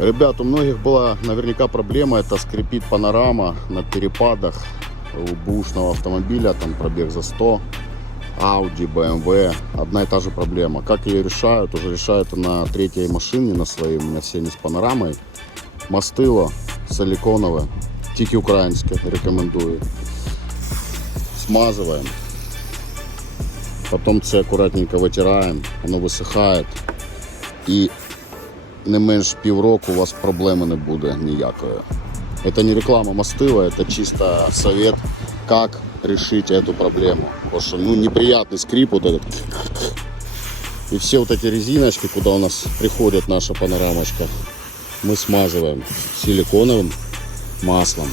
Ребят, у многих была наверняка проблема, это скрипит панорама на перепадах у бэушного автомобиля, там пробег за 100, Audi, BMW, одна и та же проблема. Как ее решают? Уже решают на третьей машине, на своей, у меня все не с панорамой. Мастило силиконовое, тільки українське, рекомендую. Смазываем, потом це аккуратненько вытираем, оно высыхает, и не менш півроку у вас проблеми не буде ніякої. Это не реклама мастила, это чисто совет, как решить эту проблему. Потому что, неприятный скрип вот этот. И все вот эти резиночки, куда у нас приходит наша панорамочка, мы смазываем силиконовым маслом.